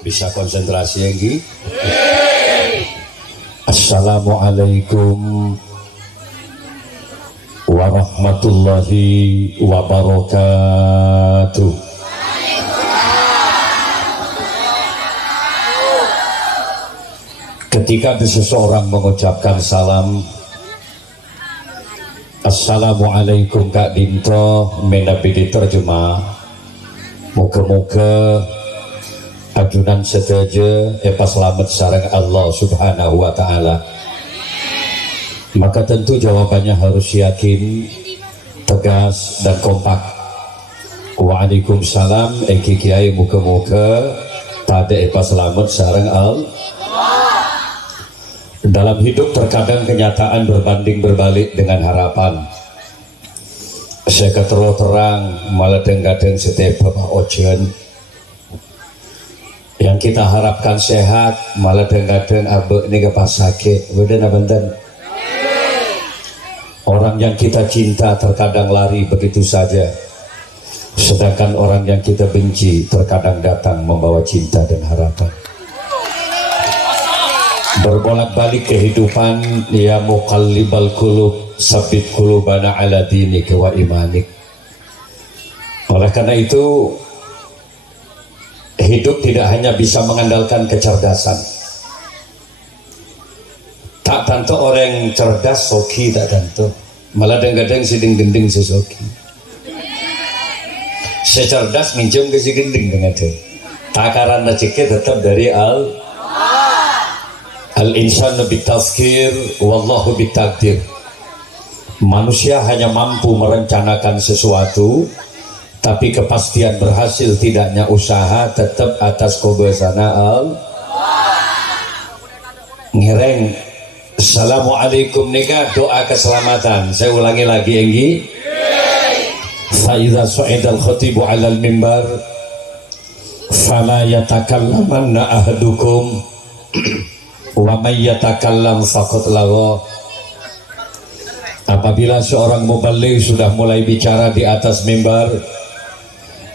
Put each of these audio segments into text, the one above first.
Bisa konsentrasi lagi. Assalamualaikum warahmatullahi wabarakatuh. Ketika seseorang mengucapkan salam, Assalamualaikum Kak Dinto, menapi diterjemah, muka-muka ajunan seteja pas selamat sarang Allah subhanahu wa ta'ala. Maka tentu jawabannya harus yakin, tegas dan kompak. Waalaikumsalam kiai muka-muka pada pas selamat sarang Allah. Dalam hidup terkadang kenyataan berbanding berbalik dengan harapan. Saya keterus terang malah kadang setiap bapak ojen yang kita harapkan sehat malah kadang abe ini pas sakit. Bener bener. Orang yang kita cinta terkadang lari begitu saja, sedangkan orang yang kita benci terkadang datang membawa cinta dan harapan. Berbolak-balik kehidupan, ya muqallibal qulub sabit qulubana ala dinika wa imanik. Oleh karena itu, hidup tidak hanya bisa mengandalkan kecerdasan. Tak tentu orang cerdas soki, tak tentu. Malah kadang-kadang siding gending sesoki. Secerdas minjem ke si gending dengan itu. Takaran rezeki tetap dari Al-insanu bitazkir wallahu bitakdir. Manusia hanya mampu merencanakan sesuatu, tapi kepastian berhasil tidaknya usaha tetap atas kebesaran Allah. Ngereng Assalamualaikum nikah doa keselamatan. Saya ulangi lagi enggi. Fa idza su'idal khatibu 'alal mimbar fala yatakallamanna ahadukum wa may yatakallam faqad lagha. Apabila seorang muballigh sudah mulai bicara di atas mimbar,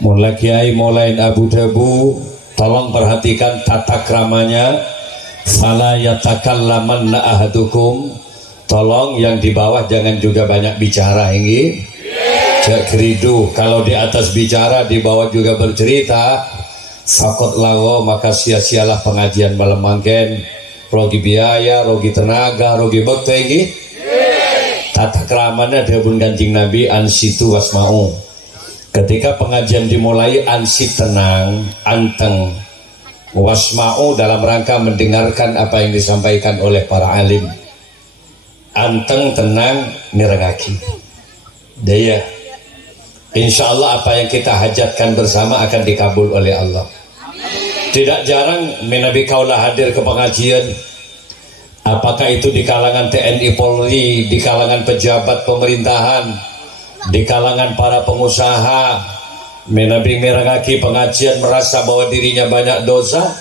mulai kiai, mulai Abu Dhabu, tolong perhatikan tata kramanya. Fala yatakallamanna ahadukum, tolong yang di bawah jangan juga banyak bicara ini. Jak geridu, kalau di atas bicara di bawah juga bercerita, faqad lagha, maka sia-sialah pengajian malam mangken. Rogi biaya, rogi tenaga, rogi bekti ini. Tata keramanya dihubung Kanjeng Nabi ansitu wasma'u. Ketika pengajian dimulai ansit tenang, anteng, wasma'u dalam rangka mendengarkan apa yang disampaikan oleh para alim. Anteng, tenang, mirengaki. Daya. Insya Allah apa yang kita hajatkan bersama akan dikabul oleh Allah. Tidak jarang menabi kaulah hadir ke pengajian, apakah itu di kalangan TNI Polri, di kalangan pejabat pemerintahan, di kalangan para pengusaha. Menabi merangaki pengajian merasa bahwa dirinya banyak dosa,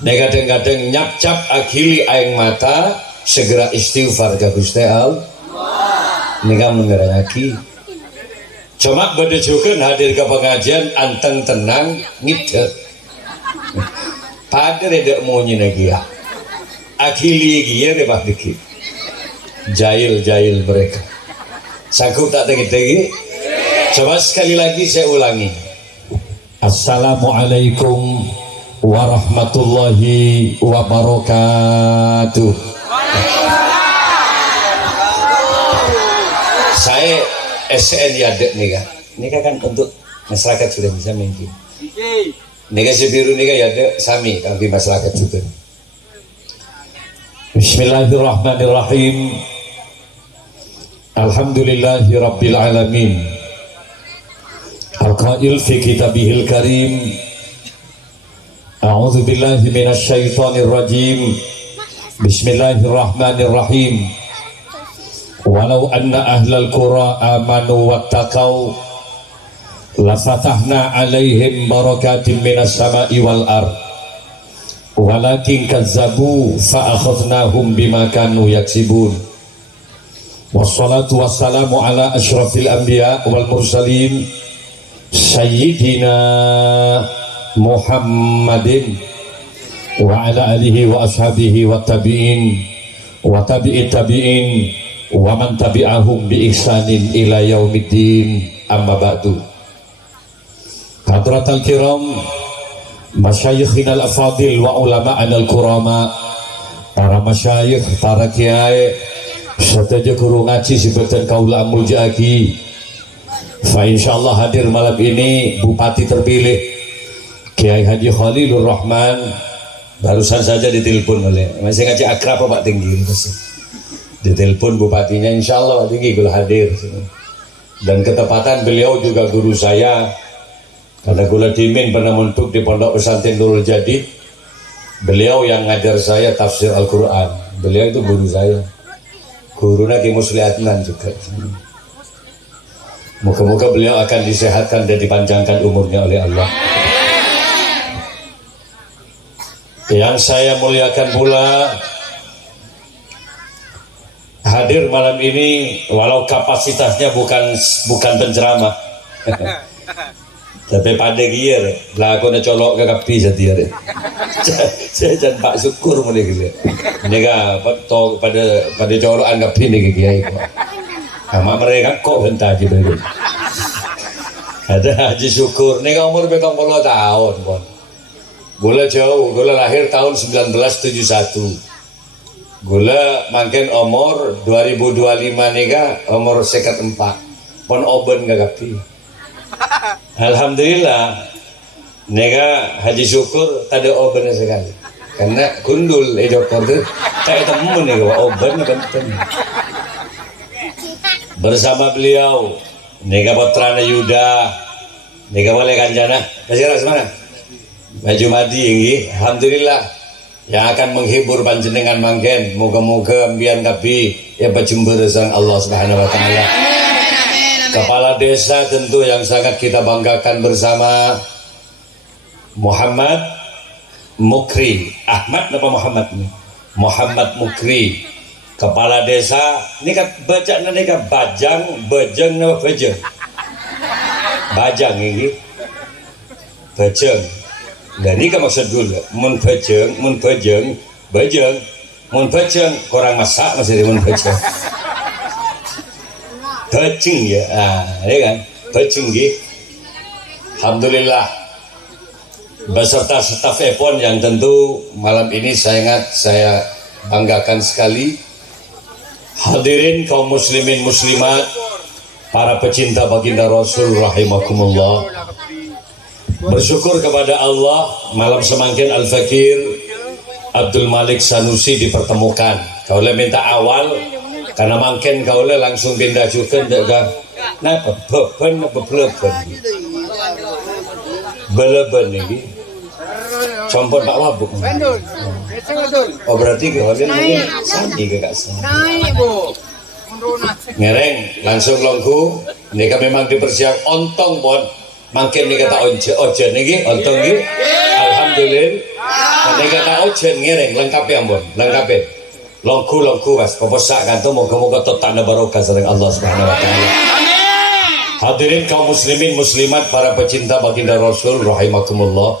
kadang-kadang nyap-cap akhili aing mata, segera istighfar ke Gusti Allah. Nika merangaki cuma bedejukeun hadir ke pengajian anteng tenang ngide. Pada redek monyi nagia, akhili gia deh pak dikit, jahil mereka. Sanggup tak tinggi. Coba sekali lagi saya ulangi. Assalamualaikum warahmatullahi wabarakatuh. Saya SN Yadek nih kan. Ini kan untuk masyarakat sudah bisa mungkin. Nika si biru nika ya ada sami kami masyarakat juga. Bismillahirrahmanirrahim. Alhamdulillahi rabbil alamin. Al-qail fi kitabihil karim. A'udzu billahi minasy syaithanir rajim. Bismillahirrahmanirrahim. Walau anna ahlal qura amanu wattaqau lafatahna alaihim barakatim minas sama'i wal ard walakin kazzabu fa'akhadnahum bima kanu yaksibun. Wassalatu wassalamu ala asyrafil anbiya wal mursalin sayyidina Muhammadin wa ala alihi wa ashabihi wa tabi'in wa tabi'it tabi'in wa man tabi'ahum bi ihsanin ila yaumiddin, amma ba'du. Hadratal kiram, masyayikhin al-afadil wa ulama'an al-kurama, para masyayikh, para kiai, serta guru ngaji sebutan kaula muljaki. Fa insyaallah hadir malam ini Bupati terpilih Kiai Haji Khalilur Rahman. Barusan saja ditelepon oleh masih ngaji akrab Pak Tinggi, ditelepon bupatinya, insyaallah Pak Tinggi kalau hadir. Dan ketepatan beliau juga guru saya, karena gula dimin pernah untuk di Pondok Pesantren Nurul Jadid. Beliau yang ngajar saya tafsir Al-Quran, beliau itu guru saya, gurunya Ki Musli Adnan juga. Moga-moga beliau akan disehatkan dan dipanjangkan umurnya oleh Allah. Yang saya muliakan pula, hadir malam ini walau kapasitasnya bukan penceramah, tapi pada gier lah aku nak colok ke kapi setia deh. Saya dan Pak Syukur mulai gitu. Nega pada colokan kapi ni kiai. Sama mereka kok hentak aja begitu. Ada Haji Syukur, nega umur 30 tahun pun. Gula jauh, gula lahir tahun 1971. Gula makin umur 2025 nega umur 54. Pon oben gagapi. Alhamdulillah nega Haji Syukur tadi oben sekali. Karena gundul dokter tu tak temu nega oben penting. Bersama beliau nega Putrana Yuda, nega boleh kanjana. Kasih ras mana? Maju madi ini, alhamdulillah yang akan menghibur panjenengan mangken. Moga-moga ambian kapi ya berjumpa dengan Allah Subhanahu Wa Taala. Kepala desa tentu yang sangat kita banggakan bersama, Muhammad Mukri Ahmad, apa Muhammad ini? Muhammad Mukri, kepala desa. Ini kan baca nanti kan bajang nama bajang, bajang ini, bajang. Dan ini kan maksud dulu, mun bajang, kurang masak masih di mun bajang. Bajing ya, ini kan bajing gitu. Alhamdulillah beserta staf Epon yang tentu malam ini saya banggakan sekali. Hadirin kaum muslimin muslimat, para pecinta baginda Rasul rahimakumullah. Bersyukur kepada Allah malam semangkin Al-Fakir Abdul Malik Sanusi dipertemukan. Kaulah minta awal karena mangkin kaulah langsung pindah juga enggak. Napa beleban ini. Compot Pak Wabuk. Oh berarti kaulah mungkin sandi ke Kak. Naik Bu. Ngereng langsung longku. Ini memang dipersiap ontong pon. Makin ni kata ojen ni, ontong ni, alhamdulillah. Ni kata ojen ngereng, lengkap ya ampun, lengkap ya. Longku mas, peposak kan tu moga-moga tetap barokah sareng Allah Subhanahu Wa Taala. Hadirin kaum muslimin muslimat, para pecinta baginda Rasul rahimakumullah.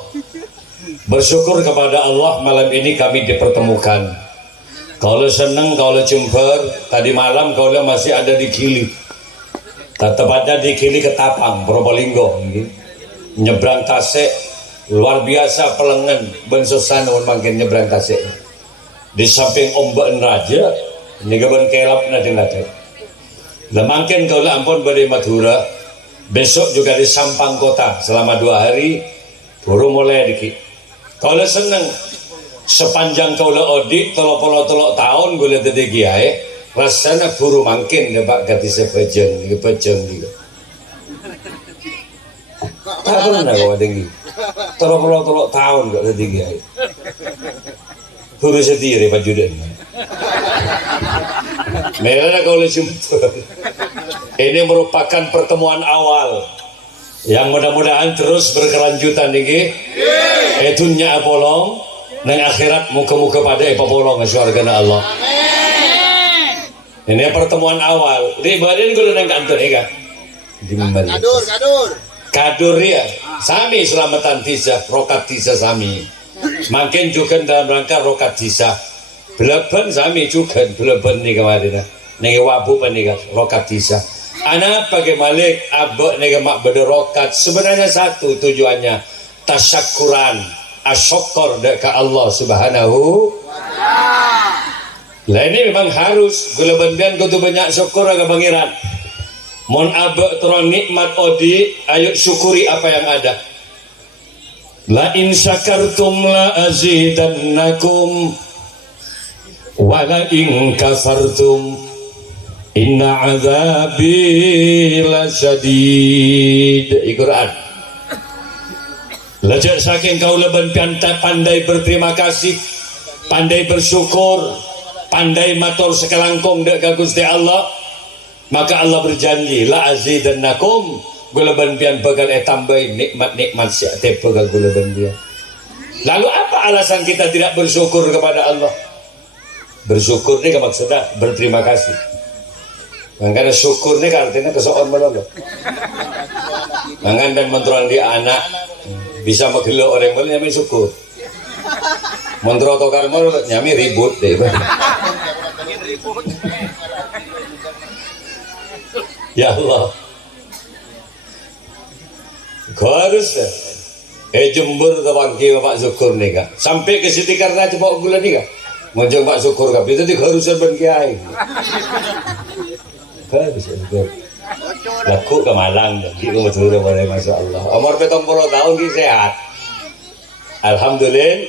Bersyukur kepada Allah malam ini kami dipertemukan. Kalau senang, kalau jumper, tadi malam kalau masih ada di Kili. Tepatnya di Kili Ketapang, Probolinggo, nyebrang Tasik, luar biasa pelengan bensusan makin nyebrang Tasik. Di samping Ombak Raja, ini kebun kelap nanti nanti. Lemangkin kau ampun badai Madura, besok juga di Sampang Kota selama 2 hari, baru mulai dikit. Kalau seneng sepanjang kau audit, tolok tahun gue lihat di kiai. Rasanya buru mangkin ya Pak ganti sepejeng juga. Tak pernah kau tinggi. Tolok tahun gak tinggi ya. Buru sendiri Pak Judan. Mereka kau jumpa. Ini merupakan pertemuan awal yang mudah-mudahan terus berkelanjutan nih. Dunia apolong, nang akhirat muka-muka pada epapolong surga Allah. Ini pertemuan awal. Di badan gue nang kantor ya kan? Di mana? Kadur ya. Sami selamatan tisa, rokat tisa sami. makin juga dalam rangka rokat disa belaban sami juga belaban nih kemarin nih wabu panika rokat disa anak pakai malik abek nih mak berderokat sebenarnya satu tujuannya tasyakuran asyukur ke Allah subhanahu lah ini memang harus gula-bendian kudu banyak syukur ke pangeran mon abek turun nikmat odi ayo syukuri apa yang ada la in syakartum la azidannakum wa la in kafartum inna azabi lasyadid. Al-Quran. Lajak saking kau leben pandai berterima kasih, pandai bersyukur, pandai matur sekelangkung dek Gusti Allah, maka Allah berjanji la azidannakum gula pian pegal tambahin nikmat-nikmat siate pegal gula pian. Lalu apa alasan kita tidak bersyukur kepada Allah? Bersyukur ini maksudnya berterima kasih. Karena syukur ini artinya kesoon melolo. Mangan dan menturan di anak bisa menggelo orang boleh nyami syukur. Mentro tokar mau nyami ribut deh. Ya Allah. Harus jembur tawangki Pak syukur nih kak. Sampai ke situ karena coba gula nih kak. Muncul Pak syukur kak. Itu diharusan ben kiai. Harus syukur. Laku ke Malang di rumah turun boleh masya Allah. Umur 70 tahun ki sehat. Alhamdulillah.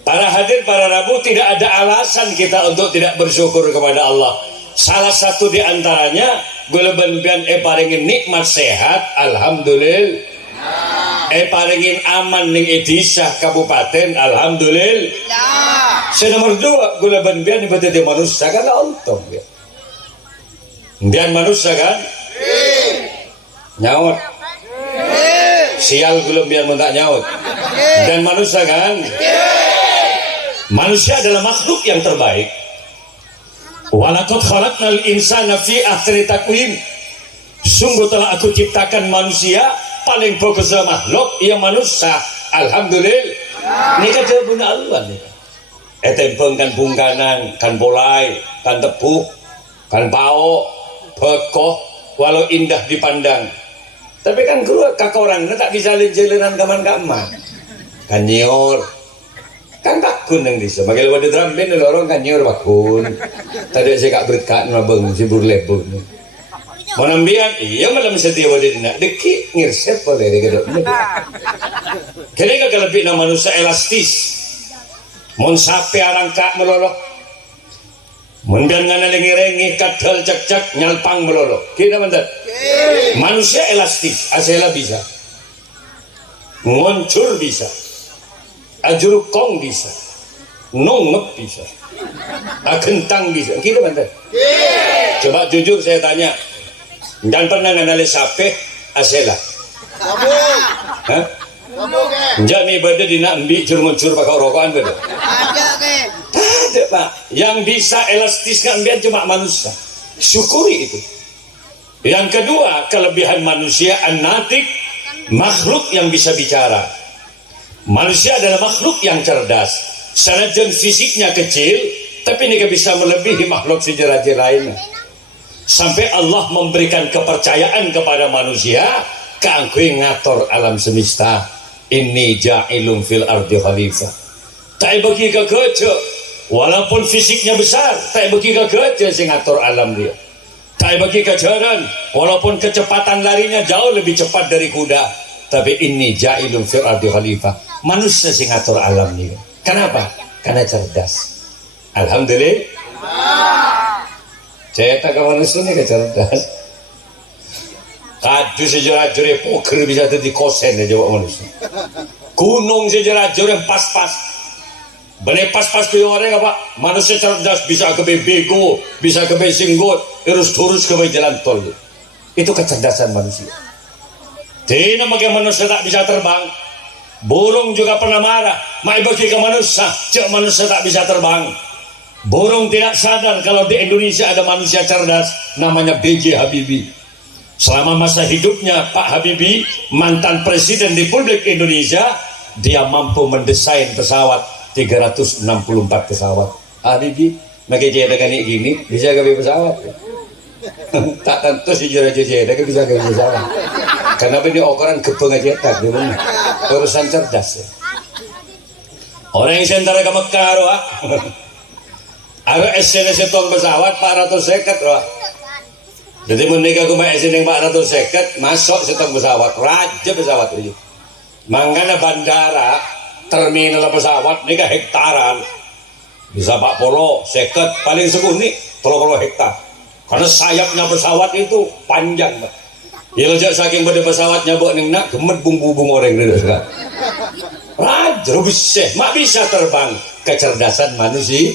Para hadir, para Rabu, tidak ada alasan kita untuk tidak bersyukur kepada Allah. Salah satu di antaranya guleben-pian paringin nikmat sehat, alhamdulillah. Paringin aman ning desa kabupaten, alhamdulillah. Nomor 2 guleben-pian ibadah manusia kan untung ya. Biar manusia kan? Nyaut. Sial gulem biar mentak nyaut. Dan manusia kan? Manusia adalah makhluk yang terbaik. Walaqad khalaqnal insana fi ahsani taqwim. Sungguh telah aku ciptakan manusia paling bagus makhluk ya manusia. Alhamdulillah. Ini kan jawaban Allah nih. Tempeng kan bungkanan, kan bolai, kan tepuk, kan pao, bekoh, walau indah dipandang. Tapi kan keluar kakak orang tak bisa jalanan kaman-kaman. Kan nyor. Kan bakun yang bisa makin lewat di drambin orang kan nyor bakun tadi saya kak berkat mabeng si burlebun mau nambian iya malam setia wadi dina deki ngirsep boleh degedok kini gak lebih nama manusia elastis mon sape arangka melolok mon bian ngana lengi-rengi kadal cek-cek nyalpang melolok kita mandat manusia elastis asela bisa ngoncur bisa ajur kong bisa, nongep bisa, kentang bisa, kita bantu. Coba jujur saya tanya, dan pernah nganalin sape asela? Hah? Jami beda dina ambi cur-cur pakai rokokan beda. Ada pak, yang bisa elastis ngambian cuma manusia. Syukuri itu. Yang kedua kelebihan manusia an-natik, makhluk yang bisa bicara. Manusia adalah makhluk yang cerdas. Sanajan fisiknya kecil, tapi ini bisa melebihi makhluk sejenis lainnya. Sampai Allah memberikan kepercayaan kepada manusia, keangkui ngatur alam semesta. Ini ja'ilum fil ardi khalifah. Tak bagi kekerja, walaupun fisiknya besar, tak bagi kekerja sing ngatur alam dia. Tak bagi kejaran, walaupun kecepatan larinya jauh lebih cepat dari kuda, tapi ini ja'ilum fil ardi khalifah. Manusia sing ngatur alam nih. Kenapa? Karena cerdas. Alhamdulillah. Cetak ke manusia nih cerdas. Kadu sejarah-jarah poker bisa jadi kosen aja manusia. Gunung sejarah-jarah pas-pas. Bener pas-pas ke orang apa? Manusia cerdas bisa ke bego, bisa ke singgot, terus ke jalan tol. Itu kecerdasan manusia. Tidak bagi manusia tak bisa terbang. Burung juga pernah marah, mai bagi ke manusia, cek manusia tak bisa terbang. Burung tidak sadar kalau di Indonesia ada manusia cerdas, namanya B.J. Habibie. Selama masa hidupnya Pak Habibie, mantan presiden Republik Indonesia, dia mampu mendesain pesawat 364 pesawat. Gini, pakai jeda kan gini bisa gawe pesawat. Tak tentu si jeda kan bisa gawe pesawat. Karena ini ukuran gebeng aja tak dulu. Urusan cerdas. Ya. Orang yang sentara ke Mekah, roh. Ada SNS tong pesawat 450 roh. Jadi menikah aku main sini 450 masuk setong pesawat, raja pesawat itu. Makanya bandara, terminal pesawat ini hektaran. Bisa 40, seket paling seguni 30 hektar. Karena sayapnya pesawat itu panjang, Pak. Ya lejak saking pada pesawatnya buat nak gemet bumbu-bumbu orang itu sekarang. Raja bisa terbang, kecerdasan manusia.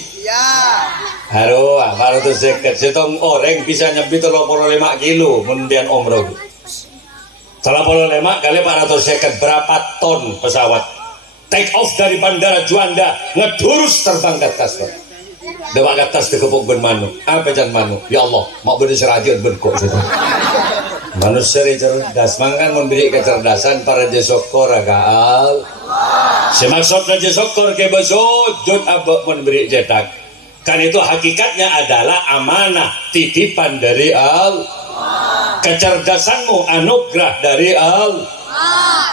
Haro, baru tuh seket. Setong orang bisa nyambi 35 kilo kemudian umroh. 35 kali 450 berapa ton pesawat? Take off dari bandara Juanda, ngedurus terbang ke atas. Dewa ke atas dikepuk ben manuk. Apa jan manuk? Ya Allah, mau bener serajin ben kok situ. Manusia cerdas, mangkan memberi kecerdasan para jesokor agaal. Semaksud raja sokor ke besujud abak memberi cetak. Kan itu hakikatnya adalah amanah titipan dari Allah. Kecerdasanmu anugerah dari Allah.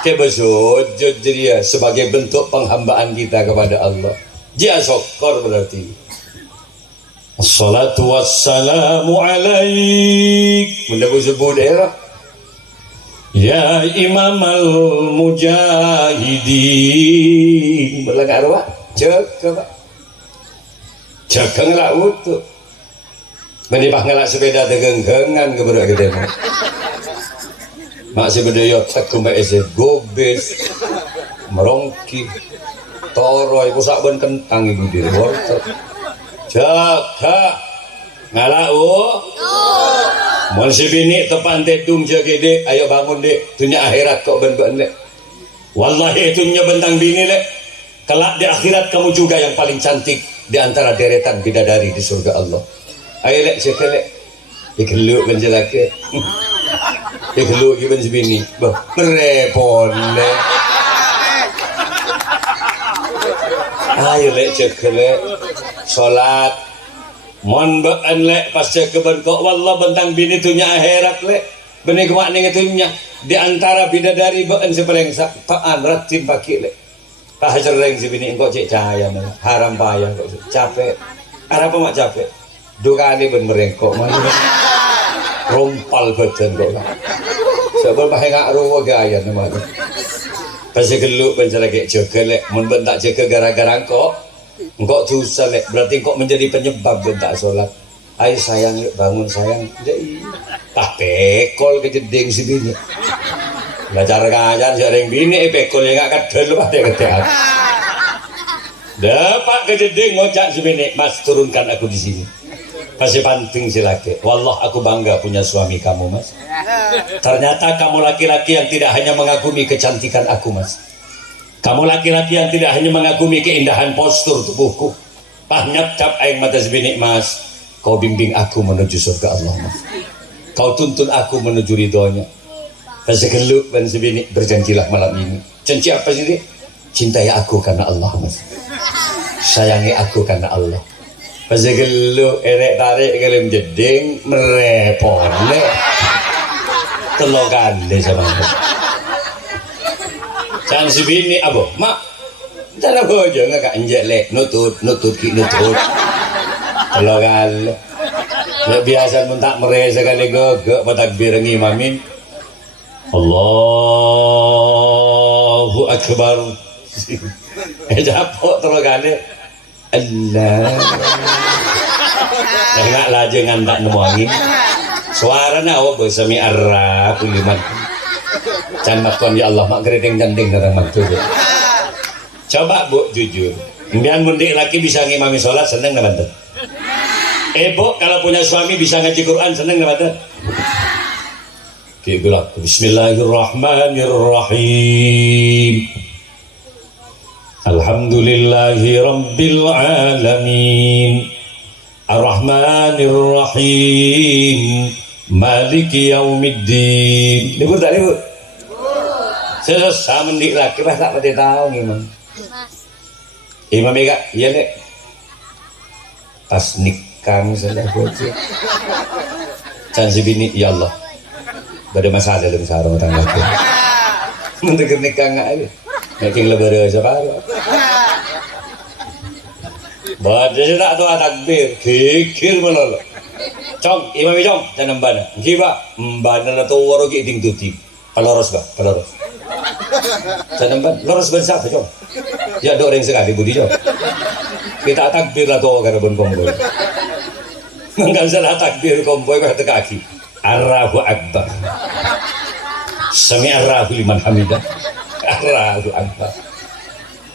Ke besujud dia sebagai bentuk penghambaan kita kepada Allah. Dia sokor berarti. Assalatu wassalamu alaik. Benda sebut daerah. Ya Imam al-Mujahidin. Berlanggar apa? Cek apa? Cek ngelak utuh. Menipah ngelak sepeda tegenggengan ke budak gede. Mak si bedaya tak kumpai ese gobes. Merongki. Toroy pusak ben kentang ibu diri. Jaga ngalau mau si bini tepan tedung jaga dek, ayo bangun dek, dunia akhirat kok ben-ben lek. Wallahi itunya bentang bini lek. Kelak di akhirat kamu juga yang paling cantik di antara deretan bidadari di surga Allah. Ayo lek jaga lek. Ikeluk ben jelake. Ikeluk ben si bini. Bah, merepon lek. Ayo lek jaga lek. Salat mon baan lek pas cek kok wallah bentang bini tunya akhirat lek benih kemak ning itunya di antara bidadari baan sepaling sapaan ratim paki lek pahajar reng si bini engkau cek cahaya haram payah kok capek apa mak capek dua kali ben merengkok mana rompal badan kok sebab pakai ngak ruwa gaya namanya pasti geluk ben lagi jaga lek mon bentak jaga gara-gara engkau susah lek berarti engkau menjadi penyebab bentak sholat. Ayo sayang yuk bangun sayang. Tak pekol kejeding si bini. Belajar ngajar sering bini pekol yang gak kadel pada ketehat. Dapat kejeding ngocak si bini, mas turunkan aku di sini. Pasti penting si laki. Wallah aku bangga punya suami kamu mas. Ternyata kamu laki-laki yang tidak hanya mengagumi kecantikan aku mas. Kamu laki-laki yang tidak hanya mengagumi keindahan postur tubuhku. Banyak cap aing mata sebinik mas. Kau bimbing aku menuju surga Allah mas. Kau tuntun aku menuju ridhonya. Pasegeluk dan sebinik berjanjilah malam ini. Janji apa sih dia? Cintai aku karena Allah mas. Sayangi aku karena Allah. Pasegeluk erek tarik kelim jeding merepone. Telokan deh sama mas. Jangan si bini abo, mak, jangan aku aja nggak kak injek lek, nutut, kalau kali, biasa mentak meresa kali gak takbir ngimamin, Allahu Akbar, japok terus kali, Allah, nggak laju ngantak nemuangin, suaranya apa sami arah puliman. Canmak kon ya Allah mak geredeng janding datang mantu. Coba bu jujur. Kemudian mundik laki bisa ngimami sholat seneng nggak bantu? Bu kalau punya suami bisa ngaji Quran seneng nggak bantu? Bilang Bismillahirrahmanirrahim. Alhamdulillahi Rabbil Alamin. Ar-Rahmanir-Rahim. Maliki Yaumiddin. Libur tak libur? Susah mendik laki lah tak pada tahu imam. Imam Ega, iya nek. Pas nikah misalnya bocil. Can si bini, ya Allah. Bada masalah dalam sarung orang laki. Mendengar nikah nggak ada. Making lebar aja baru. Baca tak tahu takbir, kikir melolo. Cong, imam cong, jangan bana. Kiba, bana la tu waro ki ding tuti. Paloros ba, paloros. Jangan ban, loros ban siapa cong? Ya ada orang sekali budi cong. Kita takbir lah tu karena bon komboy. Enggak salah takbir komboy kata kaki. Allahu Akbar. Sami'allahu liman hamidah. Allahu Akbar.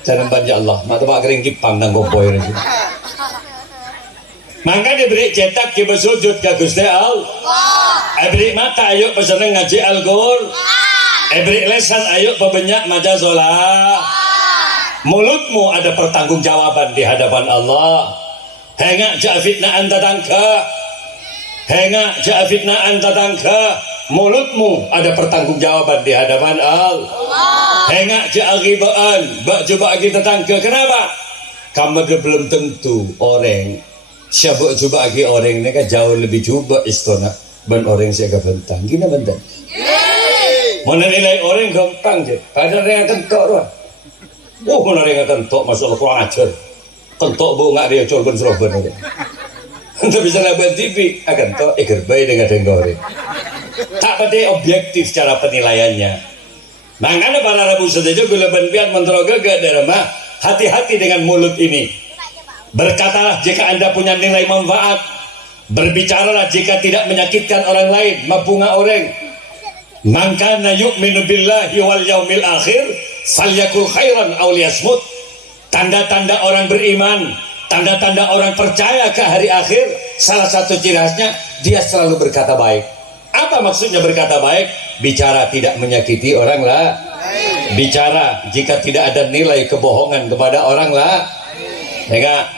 Jangan ban ya Allah, mata pak kering kipang nang komboy ni. Maka diberi cetak ke bersujud ke Gusti Allah. Beri mata ayo peseneng ngaji Al-Qur'an. Beri lesan ayo pebenyak maca sholat. Mulutmu ada pertanggungjawaban di hadapan Allah. Hengak ja fitnaan tatangka. Hengak ja fitnaan tatangka. Mulutmu ada pertanggungjawaban di hadapan Allah. Hengak ja ghibaan, bak coba lagi tetangga. Kenapa? Kamu belum tentu orang siapa coba lagi orang ini kan jauh lebih coba istana ban orang saya bentang gini bentang menilai orang gampang je kadang orang kentok doang mana orang kentok masalah kurang ajar kentok bu nggak dia col ben seroben aja untuk bisa lakukan TV akan kentok gerbai dengan orang tak pada objektif cara penilaiannya makanya para rabu saja gula benpian menteroga gak ada mah hati-hati dengan mulut ini. Berkatalah jika anda punya nilai manfaat. Berbicaralah jika tidak menyakitkan orang lain, membunga orang. Man kana yu'minu billahi wal yaumil akhir falyakul khairan aw liyasmut. Tanda-tanda orang beriman, tanda-tanda orang percaya ke hari akhir, salah satu ciri khasnya dia selalu berkata baik. Apa maksudnya berkata baik? Bicara tidak menyakiti orang lah. Bicara jika tidak ada nilai kebohongan kepada orang lah. Enggak,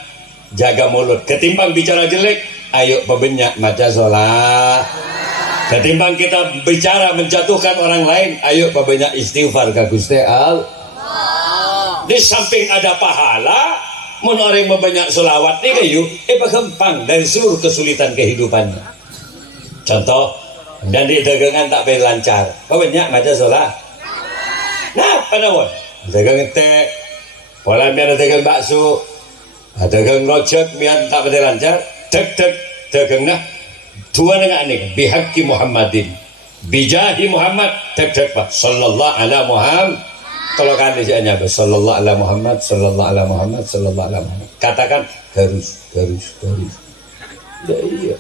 jaga mulut. Ketimbang bicara jelek, ayo pebenyak maca sholat. Ketimbang kita bicara menjatuhkan orang lain, ayo pebenyak istighfar ke Gusti Allah. Di samping ada pahala, mun orang membanyak sholawat nih kayu, gampang dari seluruh kesulitan kehidupannya. Contoh, dan di dagangan tak boleh lancar, pebenyak maca sholat. Nah, panawon, dagang teh, pola biar dagang bakso. Dagang rojak mian tak pada lancar tek dagang nah dua dengan ini bihaqi Muhammadin bijahi Muhammad tek pak sallallahu ala Muhammad kalau kan disanya sallallahu ala Muhammad sallallahu ala Muhammad sallallahu ala Muhammad katakan harus ya iya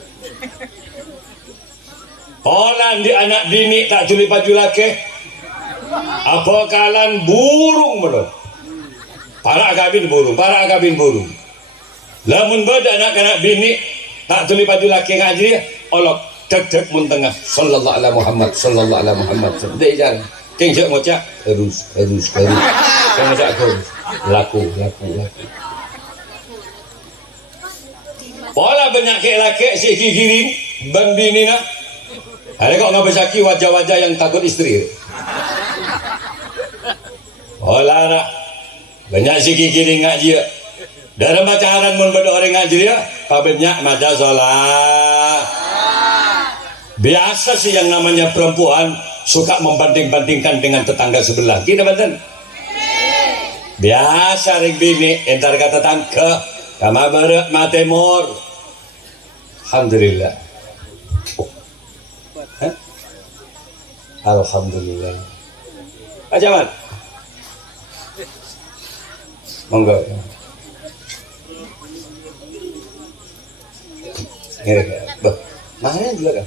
orang di anak bini tak juli baju laki apa kalan burung melon para agabin burung lamun bada anak-anak bini tak tuli baju laki ngaji olok dek mun tengah sallallahu ala Muhammad sallallahu ala Muhammad dek jangan keng jak ngocak terus keng ngocak terus laku pola banyak laki si gigirin ban bini nak ada kok nggak besaki wajah-wajah yang takut istri pola nak banyak si gigirin ngaji dalam pacaran mun pada orang ngaji ya pabenyak maca sholat. Biasa sih yang namanya perempuan suka membanding-bandingkan dengan tetangga sebelah gini betul biasa ring bini entar kata tetangga kama barak matemor alhamdulillah alhamdulillah aja man monggo mahal juga kan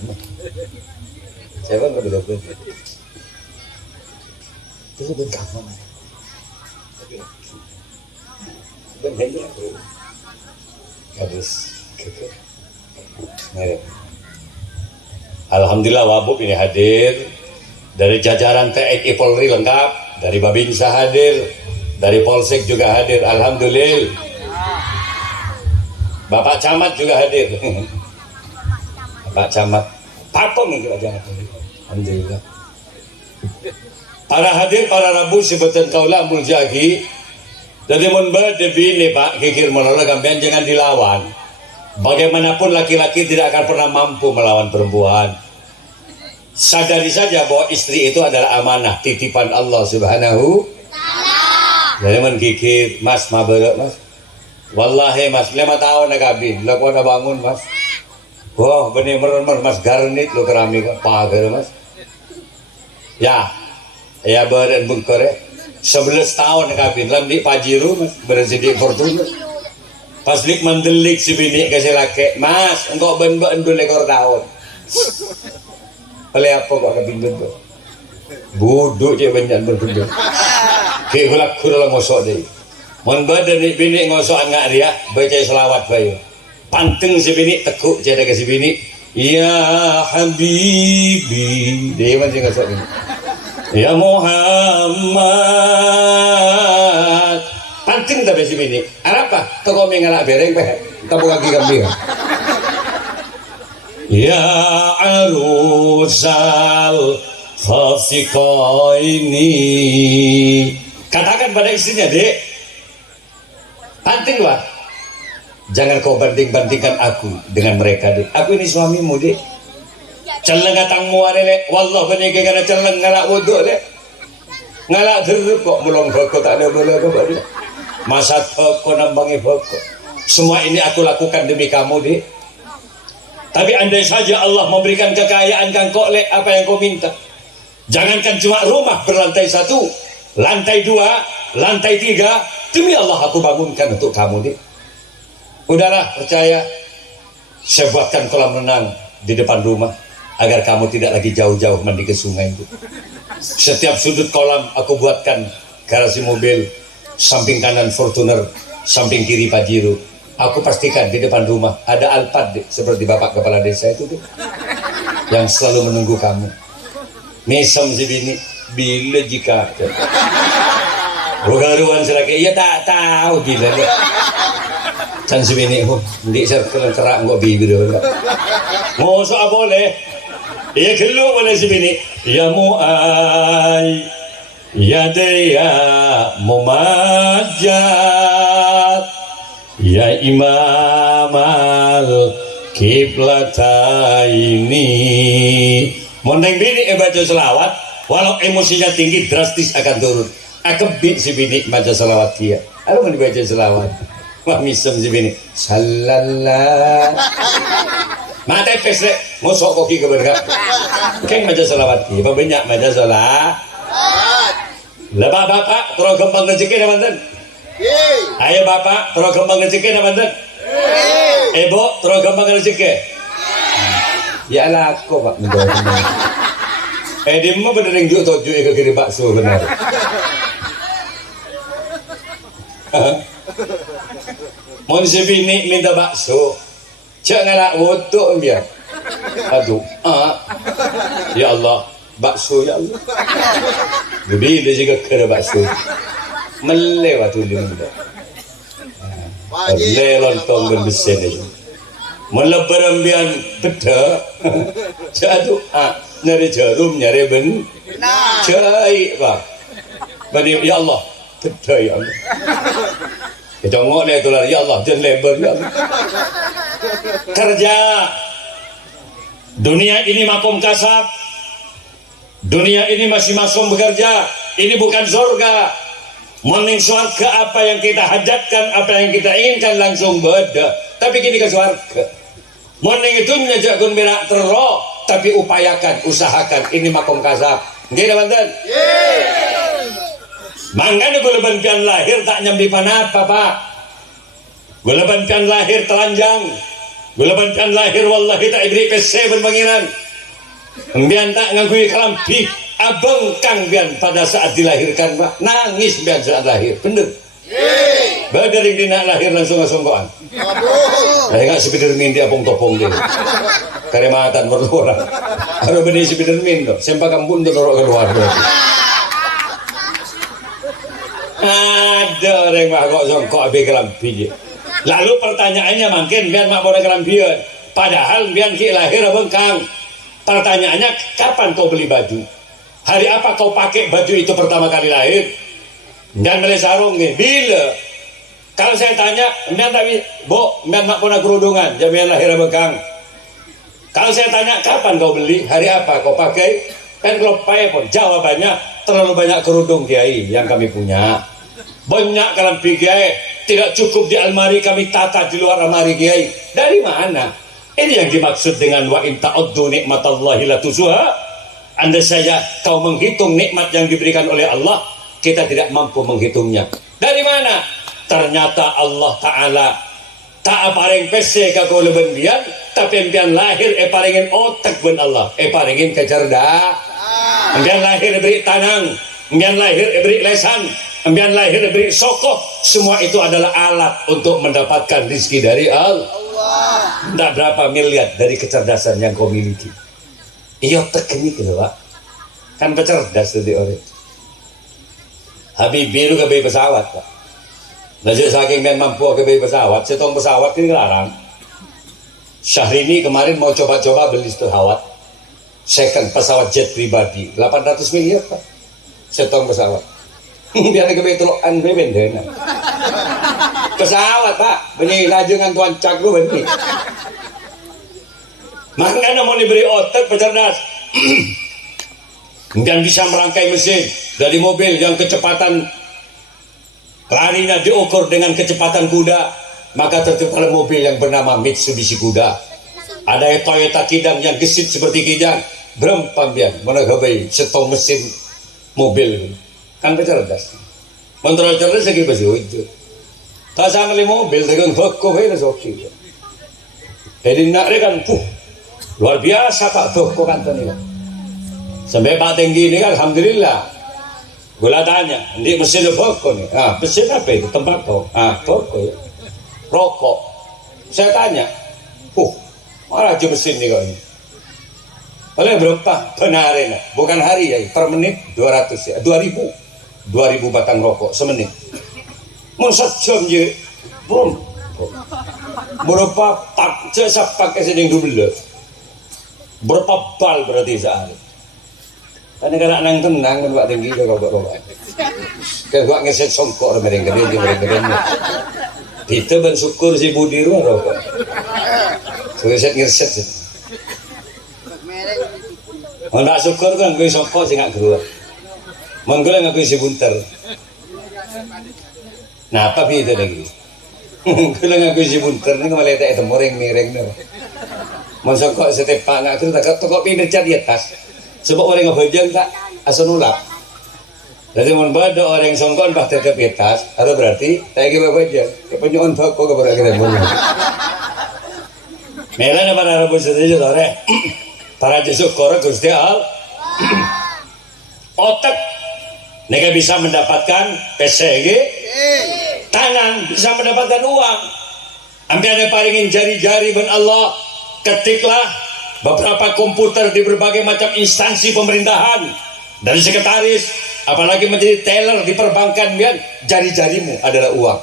siapa nggak beda itu ben kamu ben hanya habis gitu alhamdulillah wabub ini hadir dari jajaran TNI Polri lengkap dari Babinsa hadir dari Polsek juga hadir alhamdulillah Bapak Camat juga hadir Pak Camat Pakom juga jangan alhamdulillah Para hadir, para rabu sebutan kaulah muljagi. Jadi mun berdebi nih Pak kikir menolak gambian jangan dilawan. Bagaimanapun laki-laki tidak akan pernah mampu melawan perempuan. Sadari saja bahwa istri itu adalah amanah titipan Allah Subhanahu. Jadi mun kikir Mas mabarek Mas. Wallahi Mas 5 tahun nak kabin, laku ada bangun Mas. Wah benih meremar Mas garnit lo keramik pagar Mas. Ya. Ya beren bungkore 11 tahun kabin lam di Pajiru Mas bersidik Fortuna pas lik mandelik si bini kasih laki Mas engkau ben-ben 2 ekor tahun oleh apa kok kabin ben buduk je banyak berbenda kayak gulak kurang ngosok deh mon badan bini ngosok angak dia baca selawat bayu panteng si bini tekuk jadi ke si bini ya habibi dia masih ngosok ini ya Muhammad panteng tapi si bini apa toko mengalak bereng peh tabu kaki kambing ya arusal khafika ini katakan pada istrinya dek panteng lah jangan kau banding-bandingkan aku dengan mereka dek aku ini suamimu dek celeng atangmu arele wallah benih kena celeng ngalak wuduk le ngalak derep kok melong bako tak ada boleh apa dia masa bako nambangi bako semua ini aku lakukan demi kamu dek tapi andai saja Allah memberikan kekayaan kang kok le apa yang kau minta jangankan cuma rumah berlantai 1 lantai 2 lantai 3 demi Allah aku bangunkan untuk kamu dek udahlah percaya saya buatkan kolam renang di depan rumah agar kamu tidak lagi jauh-jauh mandi ke sungai itu. Setiap sudut kolam aku buatkan garasi mobil, samping kanan Fortuner, samping kiri Pajero. Aku pastikan di depan rumah ada Alphard seperti Bapak Kepala Desa itu yang selalu menunggu kamu. Mesem si bini, bila jika Rogaruan selagi, iya tak tahu bila deh. Can si bini, di circle kerak nggak bibir ngosok boleh. Ya kelu boleh si bini ya mu'ay ya daya mumajat ya imam al kiblataini mondeng bini baca selawat walau emosinya tinggi drastis akan turun akebit si bini baca selawat dia aduh baca selawat wah misem si bini sallallahu mata pes le ngosok koki ke berga keng maja selawat ki banyak maja salat lah bapak terus gembang rezeki na manten ayo bapak terus gembang rezeki na manten ibu terus gembang rezeki ya lah kok pak dia mau bener yang juk toju ke kiri bakso bener mau si bini minta bakso jangan nak wuduk biar aduh ya Allah bakso ya Allah jadi dia juga kena bakso melewat dulu lontong berbesen itu melebar ambian beda jatuh nyari jarum nyari ben cai pak bani ya Allah beda ya Allah kita ngok le tular ya Allah jangan lebar ya Allah kerja dunia ini makom kasab dunia ini masih masuk bekerja ini bukan surga Moning surga apa yang kita hajatkan apa yang kita inginkan langsung beda tapi kini ke surga moning itu menyajakun berak terok tapi upayakan usahakan ini makom kasab nggih teman-teman mangkane gula pian lahir tak nyambi panapa pak gula pian lahir telanjang gula pian lahir wallahi tak ibri PC berpangiran mbian tak ngangguhi kelampi abang kang bian pada saat dilahirkan pak nangis bian saat lahir bener badering dina lahir langsung ngasongkoan saya nggak Spiderman dia topong dia karematan berluar harus benih Spiderman tuh sempak kampung tuh dorok keluar ada orang mah kok songkok abe kelampi lalu pertanyaannya makin biar mak boleh kelampian padahal biar ki lahir abang kang pertanyaannya kapan kau beli baju Hari apa kau pakai baju itu pertama kali lahir? Dan beli sarung nih. Bila? Kalau saya tanya, mian tak bo, mian mak pernah kerudungan, jamian lahir bekang. Kalau saya tanya kapan kau beli, hari apa kau pakai, kan kalau pakai pun jawabannya terlalu banyak kerudung kiai yang kami punya. Banyak kalampi kiai, tidak cukup di almari kami tata di luar almari kiai. Dari mana? Ini yang dimaksud dengan wa in ta'uddu nikmatallahi la tusuha. Andai saja kau menghitung nikmat yang diberikan oleh Allah, kita tidak mampu menghitungnya. Dari mana? Ternyata Allah Ta'ala tak paring pese kau lebendian, tapi empian lahir paringin otak ben Allah, paringin kecerdak. Empian lahir beri tanang, empian lahir beri lesan, empian lahir beri sokoh. Semua itu adalah alat untuk mendapatkan rezeki dari Allah. Tidak berapa miliar dari kecerdasan yang kau miliki. Iya teknik gitu pak, kan cerdas tadi orang. Habis biru ke pesawat pak. Najib saking dan mampu ke pesawat, setong pesawat ini larang. Syahrini kemarin mau coba-coba beli pesawat, second pesawat jet pribadi, 800 miliar pak, setong pesawat. Biar ke betulokan beben pesawat pak, bunyi lajungan tuan cakru bunyi. Makanya mau diberi otak pecerdas dan bisa merangkai mesin dari mobil yang kecepatan larinya diukur dengan kecepatan kuda, maka terciptalah mobil yang bernama Mitsubishi Kuda. Ada Toyota Kidang yang gesit seperti kijang, berempang biar menagabai setong mesin mobil kan pecerdas. Kontrol cerdas lagi besi hujur. Tak sama li mobil dengan beko hela soki. Jadi nak kan luar biasa pak tuh kok kantor ini sampai pak tinggi ini kan alhamdulillah. Gula tanya di mesin beko nih, mesin apa itu tembakau, beko ya, rokok. Saya tanya, mana aja mesin nih kok ini? Oleh berapa benarin? Bukan hari ya, per menit 200 ya, 2000 batang rokok semenit. Masa jam je, belum. Berapa pak? Saya pakai sedang double. Berapa bal berarti sehari? Karena kalau nang tenang kan buat tinggi juga kau. Kalau buat ngeset songkok mereka dia mereka. Kita bersyukur si Budi rumah rokok. Ngeset ngeset. Hendak syukur kan kau songkok sih nggak keluar. Menggulah nggak kau si bunter. Nah apa itu lagi? Kalau nggak kau si bunter ni kau malah tak itu moreng nih. Masa kok setepak nggak terus tak toko pindah di atas sebab orang ngehujang tak asal nulap. Jadi mun bada orang songkon bah tetap di atas, ada berarti tak kira hujang. Kepunyon toko ke berarti kita punya. Mereka na para rabu saja sore. Para syukur Gusti Allah. Otak mereka bisa mendapatkan PCG, tangan bisa mendapatkan uang. Hampir ada paringin jari-jari ben Allah. Ketiklah beberapa komputer di berbagai macam instansi pemerintahan, dari sekretaris, apalagi menjadi teller di perbankan, biar jari-jarimu adalah uang.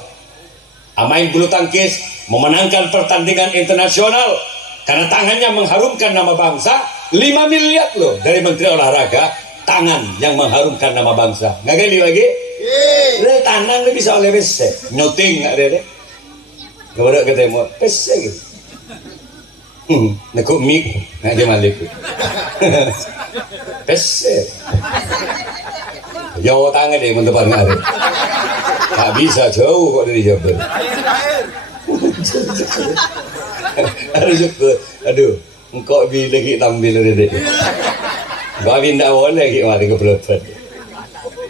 Main bulu tangkis, memenangkan pertandingan internasional, karena tangannya mengharumkan nama bangsa, 5 miliar loh dari Menteri Olahraga, tangan yang mengharumkan nama bangsa. Nggak gini lagi? Tangan bisa oleh PC, nyuting nggak ada deh. Kemudian ketemu PC gitu. Nekuk mik, nak dia malik. Peser. Jauh tangan deh mendepan ngari. Tak bisa jauh kok dari Jabar. Aduh, engkau bila kita ambil dari dia. Engkau tidak boleh kita mari ke pelotot.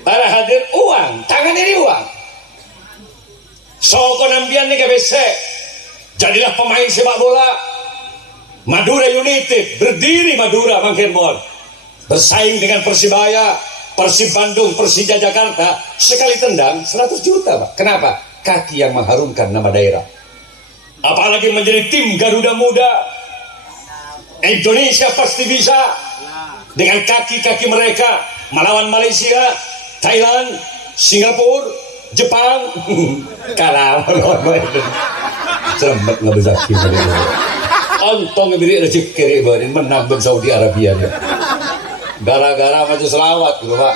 Para hadir uang, tangan ini uang. So kau nampian ni ke besek. Jadilah pemain sepak bola. Madura United, berdiri Madura Mangkemon, bersaing dengan Persibaya, Persib Bandung, Persija Jakarta, sekali tendang 100 juta Pak. Kenapa? Kaki yang mengharumkan nama daerah. Apalagi menjadi tim Garuda Muda. Indonesia pasti bisa dengan kaki-kaki mereka melawan Malaysia, Thailand, Singapura, Jepang. Kalah cermet nggak bisa Ontong beri rezeki kiri barin menang ben Saudi Arabia dia. gara-gara maca selawat gitu Pak.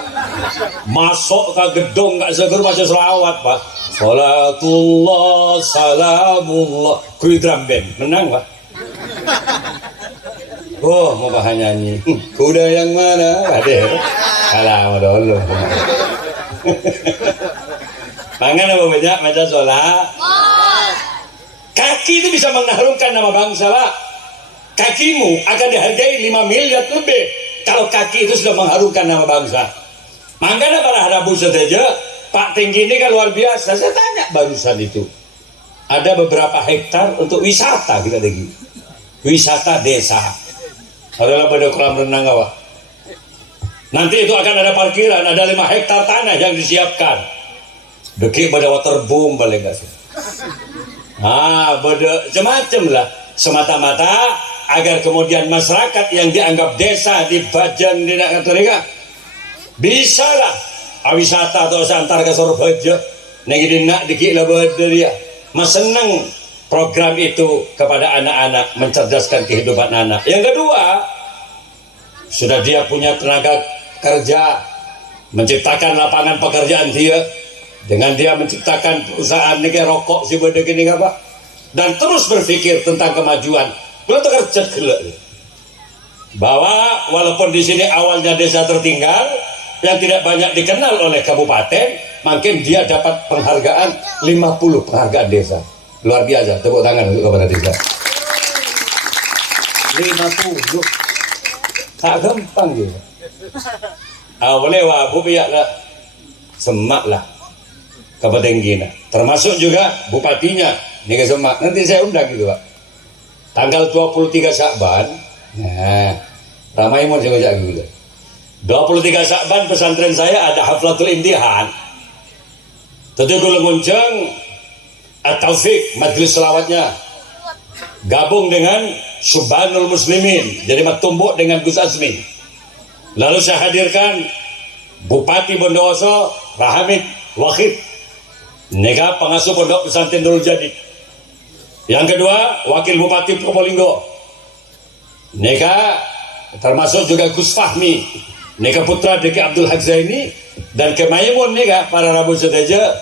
Masuk ke gedung gak seger maca selawat Pak. Salatullah salamullah kuy drum band menang Pak. Oh mau bahan nyanyi kuda yang mana ada kalah dulu. Pangan apa banyak maca sholat. Kaki itu bisa mengharumkan nama bangsa Pak. Kakimu akan dihargai 5 miliar lebih kalau kaki itu sudah mengharumkan nama bangsa. Makanya para harabu saja Pak Tinggi ini kan luar biasa. Saya tanya barusan itu ada beberapa hektar untuk wisata kita lagi, wisata desa adalah pada kolam renang apa. Nanti itu akan ada parkiran, ada 5 hektar tanah yang disiapkan. Deki pada waterboom balik kasih. Pada macam lah semata-mata agar kemudian masyarakat yang dianggap desa di Bajan di Nakatarika bisa lah wisata atau antar ke Surabaya nengi nak dikit lah dia mas senang program itu kepada anak-anak mencerdaskan kehidupan anak. Yang kedua sudah dia punya tenaga kerja menciptakan lapangan pekerjaan dia dengan dia menciptakan perusahaan ini kayak rokok si bodek ini apa dan terus berpikir tentang kemajuan. Belum kerja gelap bahwa walaupun di sini awalnya desa tertinggal yang tidak banyak dikenal oleh kabupaten, makin dia dapat penghargaan 50 penghargaan desa. Luar biasa, tepuk tangan untuk kepada desa. 50 tak gampang gitu. Boleh wah bu pihak lah semak lah kabupaten Gina, termasuk juga bupatinya nih ke Semak. Nanti saya undang gitu Pak. Tanggal 23 Syakban, nah, ramai mau juga gitu. 23 Syakban pesantren saya ada haflatul imtihan. Tentu gue ngunceng At-Taufik majelis selawatnya gabung dengan Subhanul Muslimin jadi matumbuk dengan Gus Azmi. Lalu saya hadirkan Bupati Bondowoso Rahamid Wahid nega pengasuh pondok pesantren Nurul Jadid. Yang kedua Wakil Bupati Probolinggo nega termasuk juga Gus Fahmi nega putra Deki Abdul Haq Zaini dan Kemaimun nega para rabu sedaja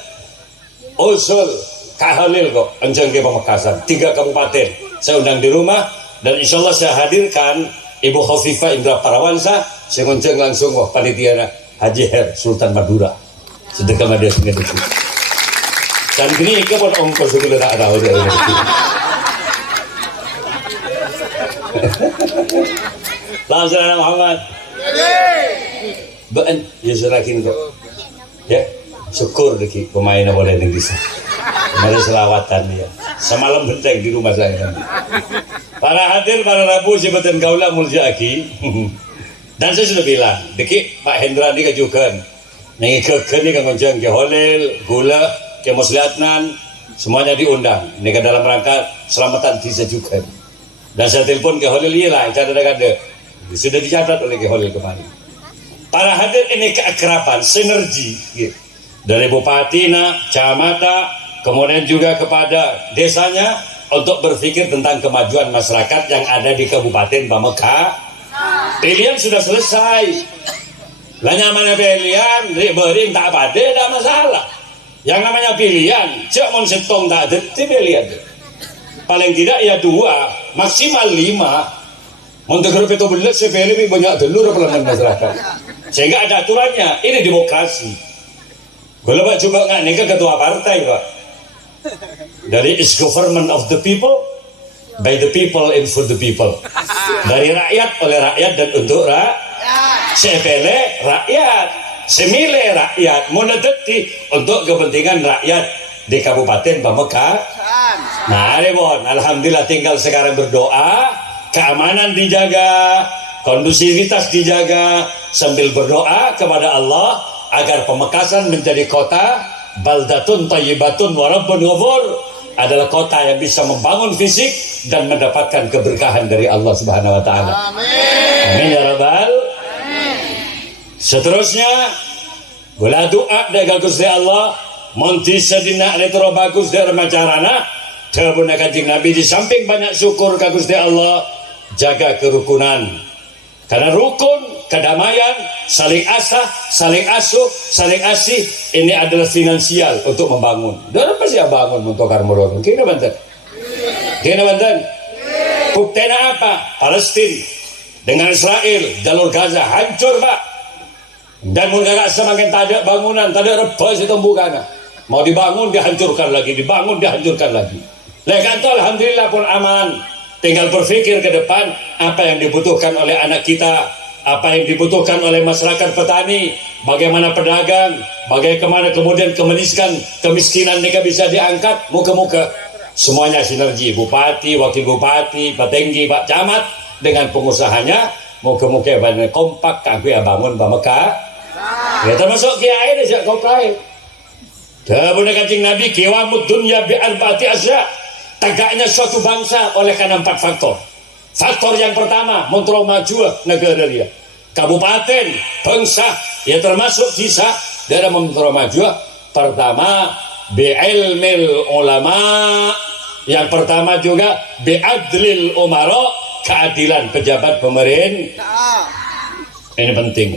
usul Kahalil kok enceng ke Pamekasan 3 kabupaten saya undang di rumah dan insya Allah saya hadirkan Ibu Khofifah Indra Parawansa saya ngonceng langsung panitia Haji Her Sultan Madura sedekah Madura sini dan gini ke pun ongkos dulu tak tahu dia langsung Muhammad ben ya serakin kok ya syukur deki pemain boleh negeri mari selawatan dia semalam benteng di rumah saya para hadir para rabu jabatan kaula muljaaki dan saya sudah bilang deki Pak Hendra ini kejukan nengi keken ini ngonceng ke Holil gula ke Muslihatnan semuanya diundang ini dalam rangka selamatan disajukan dan saya telepon ke Holil lah catat-catat sudah dicatat oleh ke Holil kemarin. Para hadir ini keakraban sinergi gitu. Dari bupati camata kemudian juga kepada desanya untuk berpikir tentang kemajuan masyarakat yang ada di Kabupaten Pamekasan. Pilihan sudah selesai lah nyamannya pilihan beri tak apa tidak masalah. Yang namanya pilihan cek mon setong tak ada pilihan paling tidak ya 2 maksimal 5 untuk grup itu belet saya pilih banyak dulu pelanggan masyarakat sehingga ada aturannya. Ini demokrasi. Gue coba nggak nih ke ketua partai Pak dari is government of the people by the people and for the people dari rakyat oleh rakyat dan untuk rakyat sepele rakyat semile rakyat monedeti untuk kepentingan rakyat di Kabupaten Pamekasan. Nah Rebon alhamdulillah tinggal sekarang berdoa keamanan dijaga kondusivitas dijaga sambil berdoa kepada Allah agar Pamekasan menjadi kota baldatun thayyibatun wa rabbun ghafur adalah kota yang bisa membangun fisik dan mendapatkan keberkahan dari Allah Subhanahu wa taala. Amin ya rabbal. Seterusnya gula doa dari Gusti Allah monti sedina letro bagus dari macarana terbuna Kanjeng Nabi di samping banyak syukur ke Gusti Allah jaga kerukunan karena rukun kedamaian, saling asah, saling asuh, saling asih. Ini adalah finansial untuk membangun. Dan apa sih bangun untuk karmulon? Kena banten. Kena banten. Buktinya apa? Palestina dengan Israel, jalur Gaza hancur, Pak. Dan mengagak semakin tak ada bangunan, tak ada rebas itu bukan. Mau dibangun dihancurkan lagi, dibangun dihancurkan lagi. Lekan itu alhamdulillah pun aman. Tinggal berpikir ke depan apa yang dibutuhkan oleh anak kita, apa yang dibutuhkan oleh masyarakat petani, bagaimana pedagang, bagaimana kemudian kemiskinan mereka bisa diangkat. Muka-muka semuanya sinergi, bupati, wakil bupati, pak tinggi, pak camat dengan pengusahanya. Muka-muka kompak kagui bangun Mekah. Ya termasuk kiai deh sejak komplai. Dabuna Kanjeng Nabi qiyamud dunya bi arba'ati asya. Tegaknya suatu bangsa oleh karena 4 faktor. Faktor yang pertama, mentero maju negara dia. Kabupaten, bangsa, ya termasuk desa dalam mentero maju. Pertama, bi'ilmil ulama. Yang pertama juga bi'adlil umara, keadilan pejabat pemerintah. Ini penting.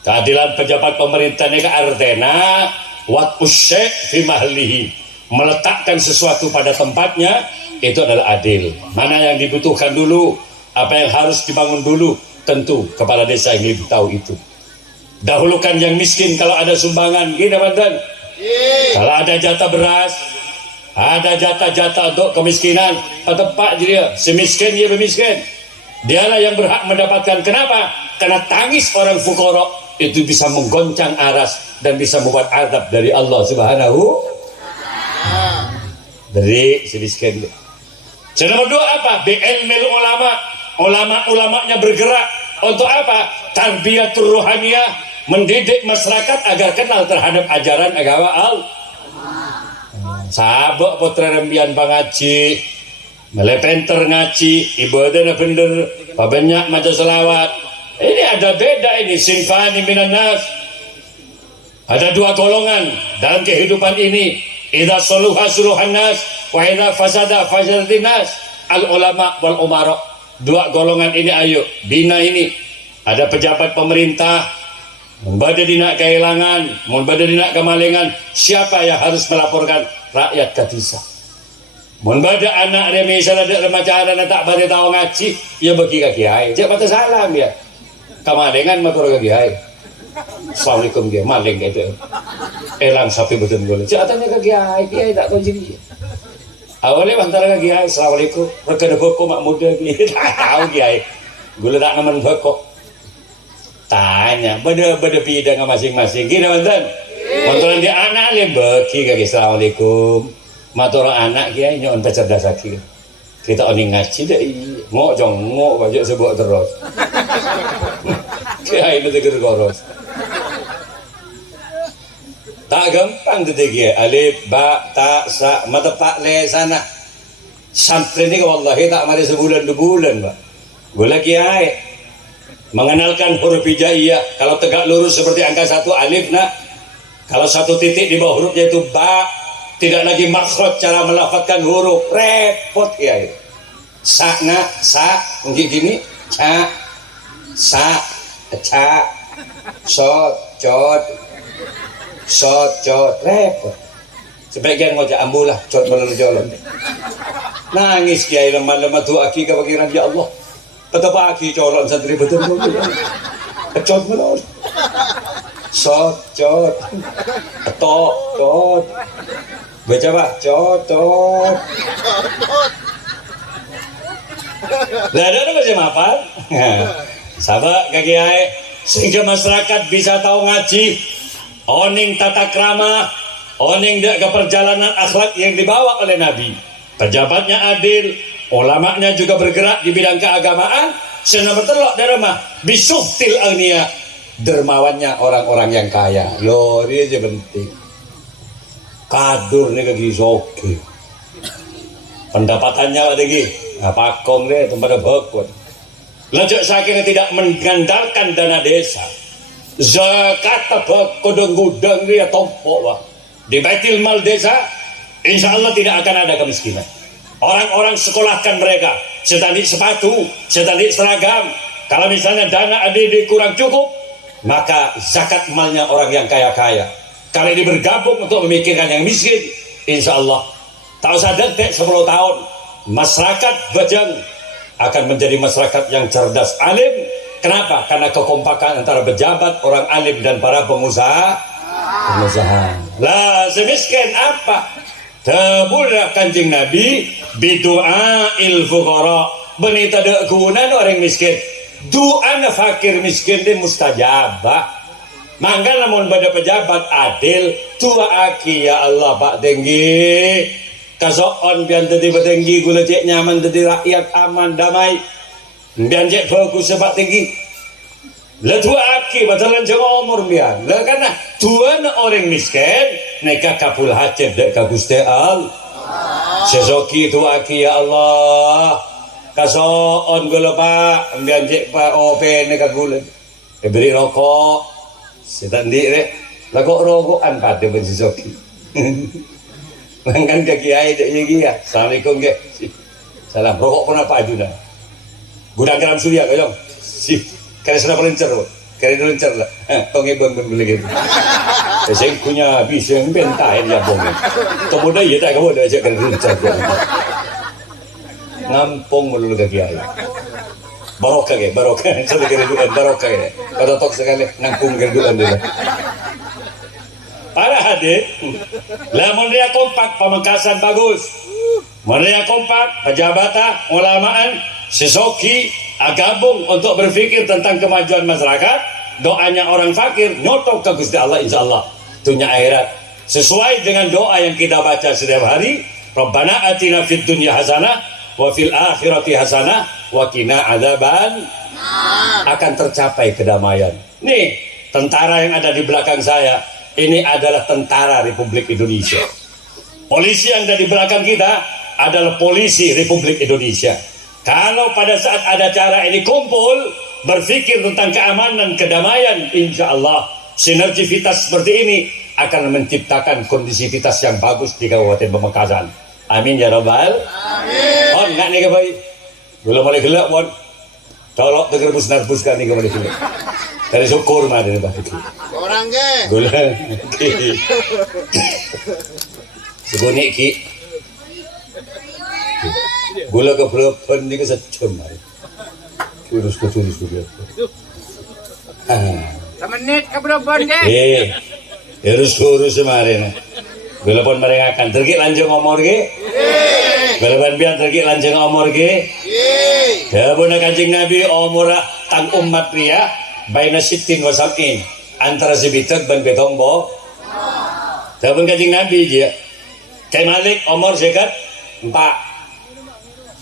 Keadilan pejabat pemerintah ini artena wat usyek fi mahlihi, meletakkan sesuatu pada tempatnya, itu adalah adil. Mana yang dibutuhkan dulu, apa yang harus dibangun dulu, tentu kepala desa yang lebih tahu itu. Dahulukan yang miskin kalau ada sumbangan, gini Banten. Kalau ada jatah beras, ada jatah-jatah untuk kemiskinan, tepat dia, semiskin dia bermiskin. Dialah yang berhak mendapatkan. Kenapa? Karena tangis orang fukara itu bisa menggoncang aras dan bisa membuat azab dari Allah Subhanahu dari si miskin. Yang nomor 2 apa? Bi'ilmil ulama. Ulama-ulamanya bergerak untuk apa? Tarbiyatur ruhaniyah, mendidik masyarakat agar kenal terhadap ajaran agama Allah. Sabak putra rembian pangaji, melepenter ngaji, ibadahnya bener, banyak maca selawat. Ini ada beda ini, sinfani minan nas. Ada 2 golongan dalam kehidupan ini. Idza suluha suluhan nas wa idza fasada fasadatin nas. Al ulama wal umara. 2 golongan ini ayo bina ini. Ada pejabat pemerintah, membada dina kehilangan, membada dina kemalingan, siapa yang harus melaporkan? Rakyat katisa. Membada anak dia misalnya ada remaja anak tak bade tahu ngaji, ya bagi ke kiai. Cek mata salam ya. Kamalingan motor ke kiai. Assalamualaikum dia maling gitu. Elang sapi betul boleh. Cek atanya ke kiai tak tahu jadi. Awalnya antara ke kiai, assalamualaikum. Rega boko mak muda kiai. Tak tahu kiai. Gula tak nemen boko. Tanya, beda bidang masing-masing. Gini Banten. Motoran dia anak le bagi ke assalamualaikum. Matur anak kiai nyon cerdas lagi. Kita oni ngaji deh, ngok baju sebut terus. Kiai itu tergoros. Tak gampang tu dia. Alif, ba, ta, sa, mata pak le sana. Santri ni wallahi tak mari sebulan 2 bulan, Pak. Gula kiai mengenalkan huruf hijaiyah. Kalau tegak lurus seperti angka 1 alif nak. Kalau 1 titik di bawah hurufnya itu ba. Tidak lagi makhraj cara melafazkan huruf, repot ya. Sa-na, sa, mungkin gini, ca, sa, ca, sot, cot, repot. Sebagian ngojak ambulah, cot melalui jalan. Nangis kiai lemah-lemah tu aki ke pikiran ya Allah. Betapa aki colon santri betul-betul. Cot melalui. Sot, cot, cot. Baca Pak, cocok. Lah ada macam apa? Sahabat kaki kiai, sehingga masyarakat bisa tahu ngaji, oning tata krama, oning dak ke perjalanan akhlak yang dibawa oleh Nabi. Pejabatnya adil, ulamanya juga bergerak di bidang keagamaan. Senama terlok darmah bisuftil agnia, dermawannya orang-orang yang kaya. Loh, ini aja penting. Kadur nih kaki soke, pendapatannya ada lagi, pakong deh tempat bakun. Lanjut saking tidak mengandalkan dana desa, zakat kodong gudang dia tompok wah. Di baitul mal desa, insya Allah tidak akan ada kemiskinan. Orang-orang sekolahkan mereka, setandi sepatu, setandi seragam, Kalau misalnya dana ADD kurang cukup, maka zakat malnya orang yang kaya-kaya. Kalau ini bergabung untuk memikirkan yang miskin, insya Allah tak usah detik 10 tahun masyarakat Bajang akan menjadi masyarakat yang cerdas, alim. Kenapa? Karena kekompakan antara pejabat, orang alim dan para pengusaha. Lah semiskin apa? Tebulah Kanjeng Nabi bidu'a il fuqara, benita de guna orang miskin. Doa fakir miskin dia mustajabah. Mangga namun pada pejabat adil, tua aki ya Allah Pak tinggi. Kasoon biar tadi bertinggi gula cek nyaman tadi rakyat aman damai. Biar cek bagus sebab tinggi. Lah tua aki batalan jauh umur biar. Lah karena tua orang miskin neka kapul hajat dek kaguste al. Sesoki tua aki ya Allah. Kasoon gula Pak, biar cek Pak open neka gula. Beri rokok. Setandik deh. Lah kok rokokan pada bensisoki. Langgan ke kiai dek ya. Assalamualaikum ke. Salam. Rokok pun apa itu dah. Gudang garam surya kayong. Si kare sana pelencer. Kare pelencer lah. Tonge bang beli gitu. Saya punya bisa yang bentai dia bong. Kemudian ya tak kamu dah ajak kare pelencer. Ngampung melulu ke kiai. Barokah ke, barokah. Saya kira duan barokah ya. Kalau tok sekali ngampung kare duan dia. Para hadir, lamun dia kompak pamengkasan bagus, mereka kompak pejabatan, ulamaan, sesoki, agabung untuk berpikir tentang kemajuan masyarakat. Doanya orang fakir nyotok ke Gusti Allah insya Allah dunia akhirat sesuai dengan doa yang kita baca setiap hari. Rabbana atina fid dunya hasanah wa fil akhirati hasanah wa qina adzaban. Akan tercapai kedamaian. Nih tentara yang ada di belakang saya. Ini adalah tentara Republik Indonesia. Polisi yang ada di belakang kita adalah polisi Republik Indonesia. Kalau pada saat ada cara ini kumpul, berpikir tentang keamanan, kedamaian, insya Allah sinergivitas seperti ini akan menciptakan kondisivitas yang bagus di Kabupaten Pamekasan. Amin ya Rabbal. Amin. Oh, enggak nih baik. Belum boleh gelap, bon. Tolok tegerbus narbus kan nih boleh gelap. Dari syukur mah dari Pak Fikri. Orang ke? Gula. Sebunyi ki. Gula ke berapa ni ke secem mari. Urus dia. Semenit ke berapa ke? Urus kemarin. Gula pun mereka akan tergi lanjut ngomor ke. Gula pun biar tergi lanjut ngomor ke. Ya bunda Kanjeng Nabi umur tang umat pria. Baina sitin wasakin antara sebitak dan betombo. Tapi Kanjeng Nabi dia. Kayak Malik umur sekat 4.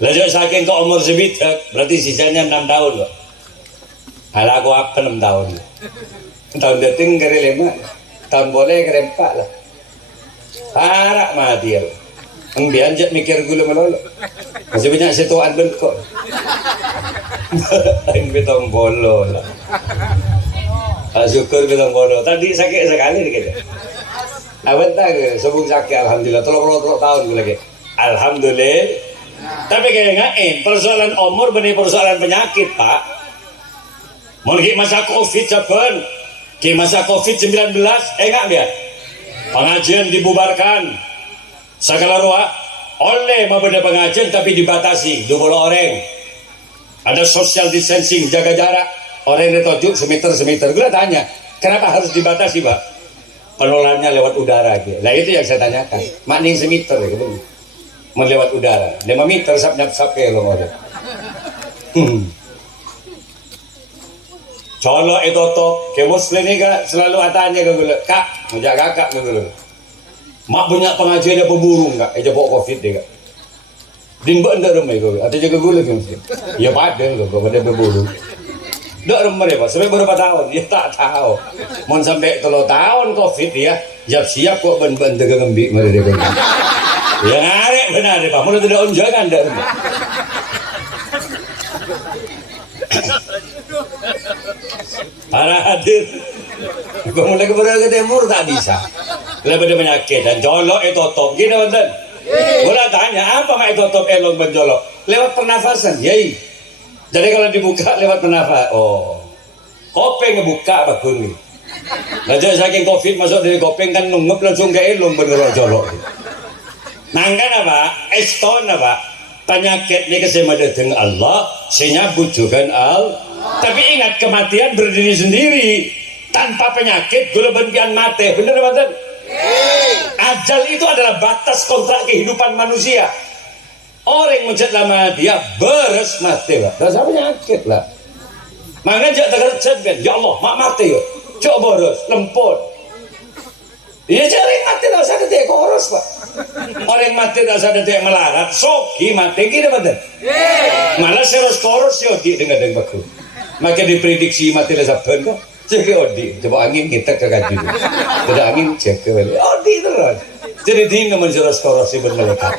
Lalu saking ke umur sebitak berarti sisanya 6 tahun loh. Kalau aku apa 6 tahun. Tahun dating kere 5. Tahun boleh kere 4 lah. Parah mati ya. Ambil anjat mikir gula melolo. Masih banyak situan bentuk. Yang betong bolo lah. Syukur betong bolo. Tadi sakit sekali nih kita. Awet tak sebung sakit alhamdulillah. Tolong tahun lagi. Alhamdulillah. Tapi kayak ngain persoalan umur benih persoalan penyakit Pak. Mungkin masa COVID saban, ke masa COVID-19 enggak biar. Pengajian dibubarkan. Segala ruah oleh membeda pengajian tapi dibatasi 20 orang. Ada social distancing, jaga jarak. Orang yang ditunjuk semeter. Gue tanya, kenapa harus dibatasi Pak? Penularannya lewat udara. Nah itu yang saya tanyakan. Makning semeter ya, melewat udara. 5 meter sap ke lo ngode. Colok itu toh, ke muslim ini kak selalu atanya ke gue, kak, ngajak kakak ke gue. Mak banyak pengajiannya pemburu enggak? Bawa COVID deh kak. Din ba anda rumah gue? Atau jaga gue lagi muslim? Ya pada loh, gue pada pemburu. Dak rumah deh pak. Sampai berapa tahun? Ya tak tahu. Mau sampai 3 tahun COVID ya, siap kok ban dagang ngembik mari deh. Ya ngarek benar deh pak. Mau tidak unjangan dak rumah. Para hadir, mulai ke timur tak bisa. Lebih penyakit dan jolok itu top. Gini betul. Gula tanya apa mak itu top elong menjolok? Lewat pernafasan, yai. Jadi kalau dibuka lewat menapa? Oh, kopeng ngebuka bakun nih. Lajar saking covid masuk dari kopeng kan nungup langsung ke elong bener jolok. Nangkan apa? Eston apa? Penyakit ini kesema datang Allah, senyabut juga Tapi ingat kematian berdiri sendiri. Tanpa penyakit, gula bentian mati. Bener betul? Ajal itu adalah batas kontrak kehidupan manusia. Orang yang mencet lama dia beres mati lah. Rasa penyakit lah. Makanya jangan terkecet kan. Ya Allah, mak mati ya. Coba boros, lemput. Ya cari mati lah. Saya detik koros pak. Orang mati tak sadar dia melarat, soki mati gini betul. Malah seros koros ya di dengan baku. Maka diprediksi mati lah saben kok. Jadi odi, coba angin kita ke kaji. Tidak angin cek ke balik. Odi terus. Jadi dia nggak menjeros koros si bermelekat.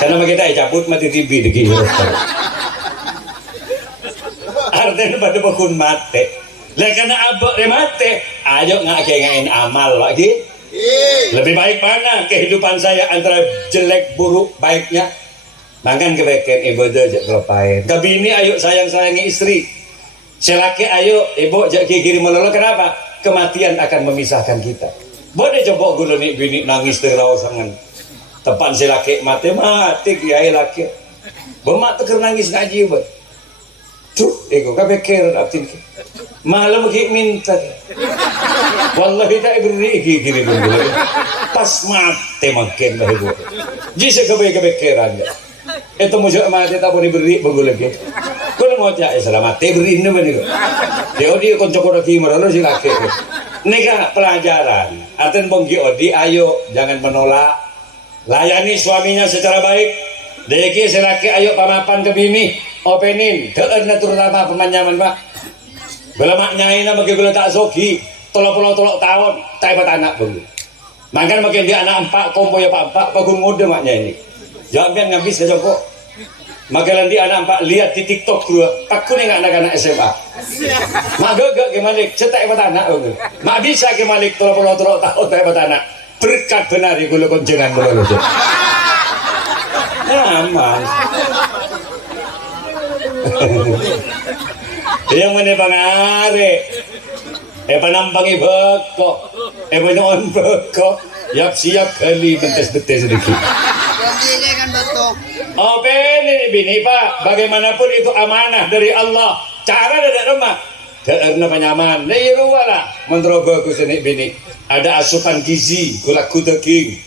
Karena kita cabut mati tibi degi jeros koros. Artinya pada bakun mati. Lah karena abok dia mati, ayo nggak kayak amal lagi. Lebih baik mana kehidupan saya antara jelek buruk baiknya. Makan kebaikan ibadah jak kelopain. Kabini ayo sayang-sayangi istri. Selaki ayo ibu jak kiri melolo. Kenapa? Kematian akan memisahkan kita. Boleh coba gula nih bini nangis terlawasangan. Tepan selaki mati kiai laki. Bermak teker nangis ngaji buat. Tuh, ego kabekir abtin. Malam minta. Wallahi tak beri gini dulu. Pas mati makin lah ibu. Jisa kebekeran. Itu musuh mati tak boleh beri banggu lagi. Kalau mau cak selamat beri ini mana? Dia koncok lagi malah si laki. Nikah pelajaran. Artinya bangki odi ayo jangan menolak. Layani suaminya secara baik. Deki selaki ayo pamapan ke bini. Openin. Deer terutama pemanjaman pak. Bila maknyain nama bila tak sogi. Tolok tahun. Tak hebat anak pun. Makan makin dia anak empat kompo ya pak bagus mode maknya ini. Jangan ngabis ke Joko. Magalan dia anak empat lihat di TikTok gua. Takut nih anak-anak SMA. Mak gak kemalik cetak hebat anak pun. Mak bisa kemalik tolok tahun tak hebat anak. Berkat benar di gula konjengan gula lu. Aman. Yang mana pangare? Panampangi beko, panoon beko, siap kali bentes-bentes sedikit. Ini kan betul. Oh bini pak, bagaimanapun itu amanah dari Allah. Cara dari rumah, karena penyaman. Dari luar lah, menterogo kusini bini. Ada asupan gizi, gulaku daging,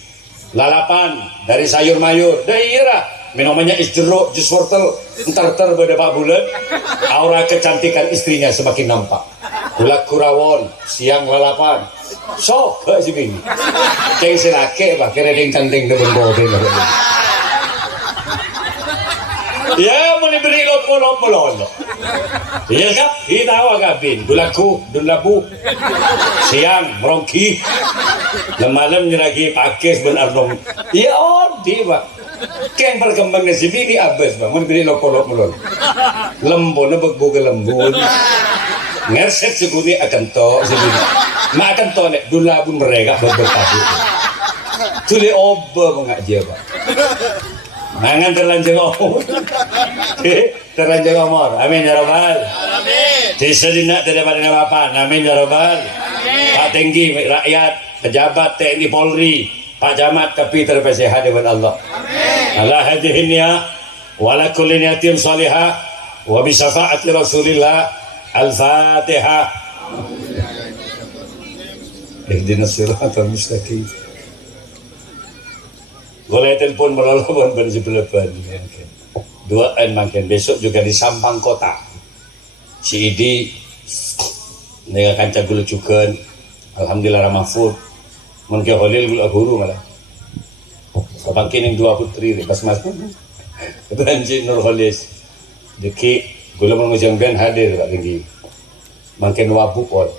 lalapan dari sayur mayur. Daerah, minumannya es jeruk, jus wortel. Entar pada Pak Bulan, aura kecantikan istrinya semakin nampak. Gulak kurawon, siang lalapan. Sok gak sih bini. Ceng silake pak, kira ding canting depan bodeng. Ya mau diberi lopo. Iya kap, kita awak kabin. Gulaku, dulabu. Siang merongki. Malam nyeragi pakis benar dong. Ya odi pak. Keng perkembang si bini abis bang. Mau diberi lopo. Lembon, begbu ke lembun. Ngerset seguni akan to seguni. Mak akan to nek dulabu mereka berbekadu. Tuli oba mengaji pak. Mangan terlanjur omor. Terlanjur omor. Amin ya rabbal. Amin. Desa dinak daripada apa? Amin ya rabbal. Pak tinggi rakyat, pejabat TNI Polri, Pak Camat Kapiter PSH dengan Allah. Amin. Allah hadihin ya. Wala kulli niyatin salihah wa bi syafaati Rasulillah. Al-Fatihah. Ihdinas siratal mustaqim. Boleh telepon melolong ban sebeleban. Duaan makin besok juga di Sampang Kota. Si Idi nega kanca gulu cukan. Alhamdulillah Mahfud. Mun ke Holil gulu guru malah. Sabang kini dua putri pas masuk. Banjir Nur Holis. Deki gula mengujungkan hadir Pak Tinggi. Makin wabuk pun.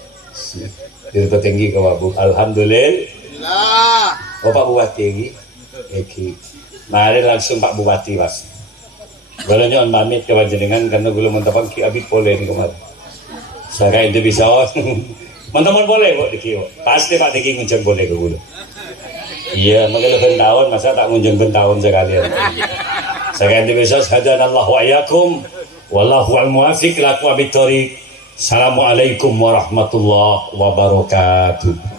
Dari Pak Tinggi ke wabuk. Alhamdulillah. Oh Pak Bupati lagi. Eki. Mari langsung Pak Bupati mas. Galanya on pamit ke panjenengan karena gula mentapang Ki Abid boleh ni kemarin. Saya itu bisa teman-teman boleh kok Diki. Pasti Pak Tinggi ngunjung boleh ke gula. Iya, makanya tahun masa tak ngunjung tahun sekalian. Saya itu bisa hadanallahu wa iyyakum Wallahu al-muwafiq ila aqwamit thoriq. Assalamualaikum warahmatullahi wabarakatuh.